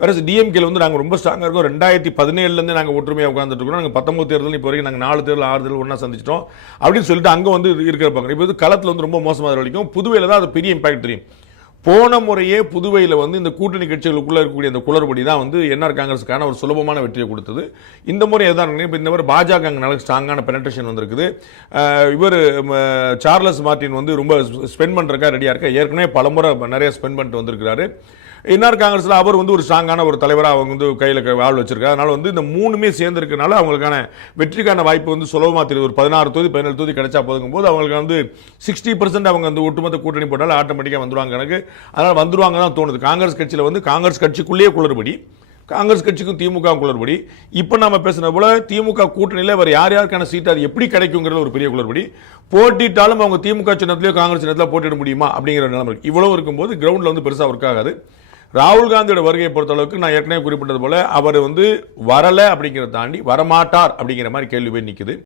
வேற டிஎம்கேல வந்து நாங்கள் ரொம்ப ஸ்ட்ராங்காக இருக்கோம். 2017 நாங்கள் ஒற்றுமையாக உட்காந்துட்டு இருக்கோம். நாங்கள் 19 தேர்தல் இப்போ வரைக்கும் நாங்கள் 4 தேர்தல் 6 தேர்தல் ஒன்றா சந்திச்சிட்டோம் அப்படின்னு சொல்லிட்டு அங்கே வந்து இருக்கிறப்பாங்க. இப்போ களத்தில் வந்து ரொம்ப மோசமாக வரைக்கும் புதுவையில் தான் அது பெரிய இம்பாக்ட் தெரியும். போன முறையே புதுவையில் வந்து இந்த கூட்டணி கட்சிகளுக்குள்ள இருக்கக்கூடிய அந்த குளறுபடி தான் வந்து என்ஆர் காங்கிரஸுக்கான ஒரு சுலபமான வெற்றியை கொடுத்தது. இந்த முறை எதான் இப்போ இந்த மாதிரி பாஜக அங்கே நல்ல ஸ்ட்ராங்கான பெனட்ரேஷன் வந்திருக்குது. இவர் சார்லஸ் மார்டின் வந்து ரொம்ப ஸ்பெண்ட் பண்ணுறக்கா ரெடியாக இருக்கா. ஏற்கனவே பலமுறை நிறைய ஸ்பெண்ட் பண்ணிட்டு வந்திருக்கிறாரு. என்ஆர் காங்கிரஸில் அவர் வந்து ஒரு ஸ்ட்ராங்கான ஒரு தலைவராக அவங்க வந்து கையில் வாழ் வச்சிருக்காரு. அதனால வந்து இந்த மூணுமே சேர்ந்துருக்கனால அவங்களுக்கான வெற்றிக்கான வாய்ப்பு வந்து சுலபமாக தெரியுது. ஒரு 16 தொகுதி 17 தொகுதி கிடைச்சா போதுங்கும் போது அவங்களுக்கு வந்து 60% அவங்க வந்து ஒட்டுமொத்த கூட்டணி போட்டாலும் ஆட்டோமேட்டிக்காக வந்துருவாங்க கணக்கு. அதனால் வந்துருவாங்க தான் தோணுது. காங்கிரஸ் கட்சியில் வந்து காங்கிரஸ் கட்சிக்குள்ளேயே குளறுபடி, காங்கிரஸ் கட்சிக்கும் திமுக குளறுபடி. இப்போ நாம பேசுன போல திமுக கூட்டணியில் வேறு யார் யாருக்கான சீட் அது எப்படி கிடைக்குங்கிறது ஒரு பெரிய குளறுபடி. போட்டிட்டாலும் அவங்க திமுக சின்னத்திலேயோ காங்கிரஸ் சின்னத்தில் போட்டிட முடியுமா அப்படிங்கிற நிலைமை இருக்கு. இவ்வளவு இருக்கும்போது கிரவுண்டில் வந்து பெருசாக ஒர்க் ஆகாது. ராகுல் காந்தியோட வருகையை பொறுத்தளவுக்கு நான் ஏற்கனவே குறிப்பிட்டது போல அவர் வந்து வரல அப்படிங்கிறத தாண்டி வரமாட்டார் அப்படிங்கிற மாதிரி கேள்வி போய் நிற்குது.